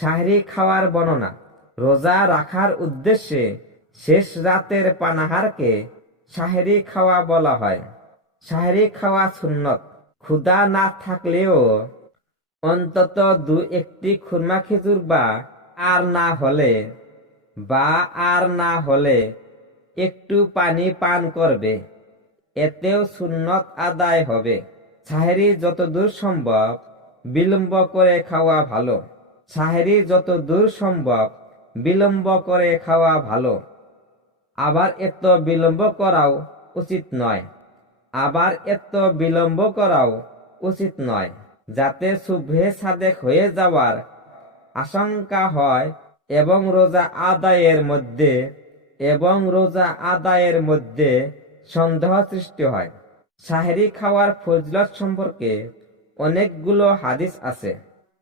সাহরি খাওয়ার বর্ণনা। রোজা রাখার উদ্দেশ্যে শেষ রাতের পানাহারকে সাহরি খাওয়া বলা হয়। সাহরি খাওয়া সুন্নত। ক্ষুধা না থাকলেও অন্তত একটি খুরমা খেজুর আর না হলে একটু পানি পান করবে, এতেও সুন্নত আদায় হবে। সাহরি যতদূর সম্ভব বিলম্ব করে খাওয়া ভালো। সাহরি যতদূর সম্ভব বিলম্ব করে খাওয়া ভালো। আবার এত বিলম্ব করাও উচিত নয় যাতে সুবহে সাদেক হয়ে যাওয়ার আশঙ্কা হয় এবং রোজা আদায়ের মধ্যে সন্দেহ সৃষ্টি হয়। সাহরি খাওয়ার ফজিলত সম্পর্কে অনেকগুলো হাদিস আছে।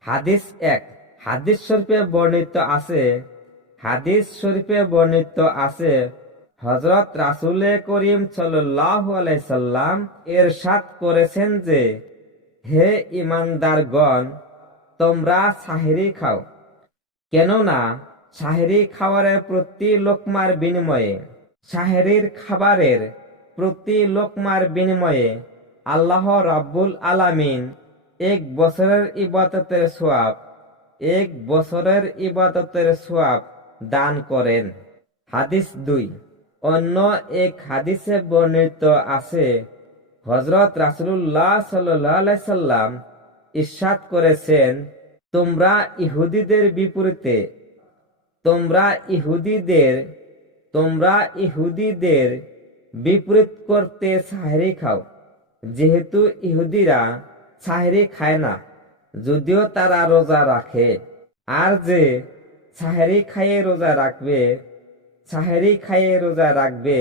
হাদিস 1। হাদিস শরীফে বর্ণিত আছে হযরত রাসূল করিম সাল্লাল্লাহু আলাইহি সাল্লাম ইরশাদ করেছেন যে, হে ঈমানদারগণ, তোমরা সাহরি খাও, কেননা সাহরি খাবারের প্রতি লোকমার বিনিময়ে আল্লাহ রাব্বুল আলামিন 1 বছরের ইবাদতের সওয়াব দান করেন। হাদিস 2। অন্য এক হাদিসে বর্ণিত আছে হযরত রাসূলুল্লাহ সাল্লাল্লাহু আলাইহি সাল্লাম ইরশাদ করেছেন, তোমরা ইহুদীদের বিপরীত করতে সাহরি খাও, যেহেতু ইহুদিরা সাহরি খায় না যদিও তারা রোজা রাখে। আর যে সাহরি খাইয়ে রোজা রাখবে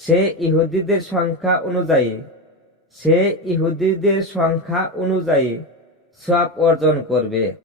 সে ইহুদিদের সংখ্যা অনুযায়ী সওয়াব অর্জন করবে।